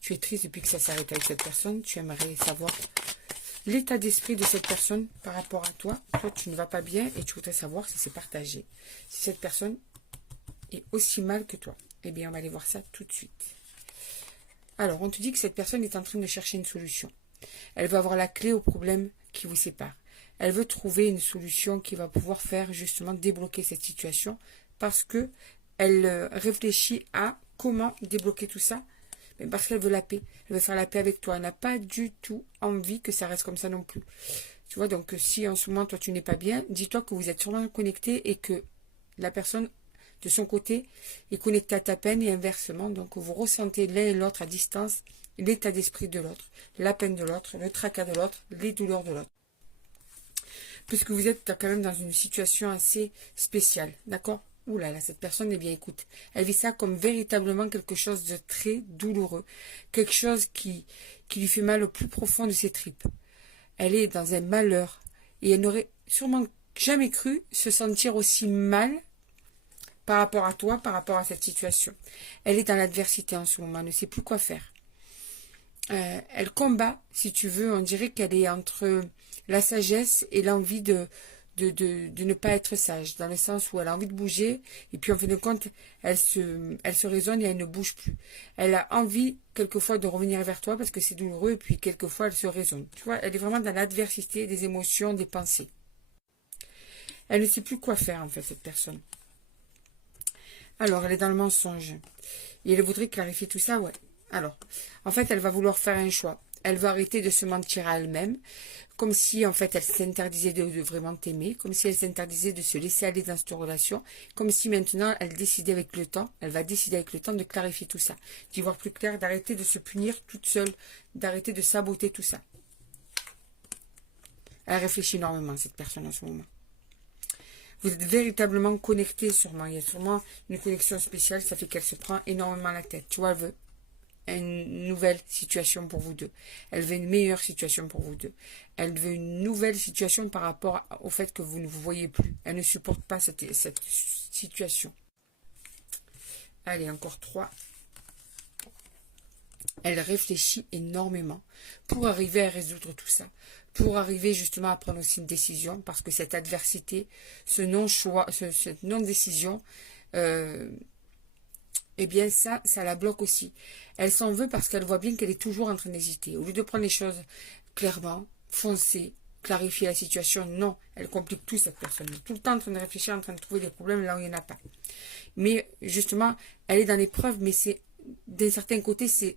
Tu es triste depuis que ça s'arrête avec cette personne. Tu aimerais savoir l'état d'esprit de cette personne par rapport à toi. Toi, tu ne vas pas bien et tu voudrais savoir si c'est partagé. Si cette personne est aussi mal que toi. Eh bien, on va aller voir ça tout de suite. Alors, on te dit que cette personne est en train de chercher une solution. Elle va avoir la clé au problème qui vous sépare. Elle veut trouver une solution qui va pouvoir faire justement débloquer cette situation parce que elle réfléchit à comment débloquer tout ça. Mais parce qu'elle veut la paix. Elle veut faire la paix avec toi. Elle n'a pas du tout envie que ça reste comme ça non plus. Tu vois, donc si en ce moment, toi, tu n'es pas bien, dis-toi que vous êtes sûrement connecté et que la personne, de son côté, est connectée à ta peine et inversement. Donc, vous ressentez l'un et l'autre à distance l'état d'esprit de l'autre, la peine de l'autre, le tracas de l'autre, les douleurs de l'autre. Puisque vous êtes quand même dans une situation assez spéciale, d'accord? Ouh là là, cette personne, eh bien écoute, elle vit ça comme véritablement quelque chose de très douloureux, quelque chose qui lui fait mal au plus profond de ses tripes. Elle est dans un malheur et elle n'aurait sûrement jamais cru se sentir aussi mal par rapport à toi, par rapport à cette situation. Elle est dans l'adversité en ce moment, elle ne sait plus quoi faire. Elle combat, si tu veux, on dirait qu'elle est entre la sagesse et l'envie de ne pas être sage, dans le sens où elle a envie de bouger, et puis en fin de compte, elle se raisonne et elle ne bouge plus. Elle a envie, quelquefois, de revenir vers toi parce que c'est douloureux, et puis quelquefois, elle se raisonne. Tu vois, elle est vraiment dans l'adversité des émotions, des pensées. Elle ne sait plus quoi faire, en fait, cette personne. Alors, elle est dans le mensonge. Et elle voudrait clarifier tout ça, ouais. Alors, en fait, elle va vouloir faire un choix. Elle va arrêter de se mentir à elle-même, comme si, en fait, elle s'interdisait de vraiment t'aimer, comme si elle s'interdisait de se laisser aller dans cette relation, comme si maintenant, elle décidait avec le temps, elle va décider avec le temps de clarifier tout ça, d'y voir plus clair, d'arrêter de se punir toute seule, d'arrêter de saboter tout ça. Elle réfléchit énormément, cette personne, en ce moment. Vous êtes véritablement connectés, sûrement. Il y a sûrement une connexion spéciale, ça fait qu'elle se prend énormément la tête. Tu vois, elle veut une nouvelle situation pour vous deux. Elle veut une meilleure situation pour vous deux. Elle veut une nouvelle situation par rapport au fait que vous ne vous voyez plus. Elle ne supporte pas cette situation. Allez, encore 3. Elle réfléchit énormément pour arriver à résoudre tout ça. Pour arriver justement à prendre aussi une décision. Parce que cette adversité, ce non-choix, cette non-décision, eh bien ça la bloque aussi. Elle s'en veut parce qu'elle voit bien qu'elle est toujours en train d'hésiter. Au lieu de prendre les choses clairement, foncer, clarifier la situation, non, elle complique tout cette personne. Elle est tout le temps en train de réfléchir, en train de trouver des problèmes là où il n'y en a pas. Mais justement, elle est dans l'épreuve, mais c'est d'un certain côté, c'est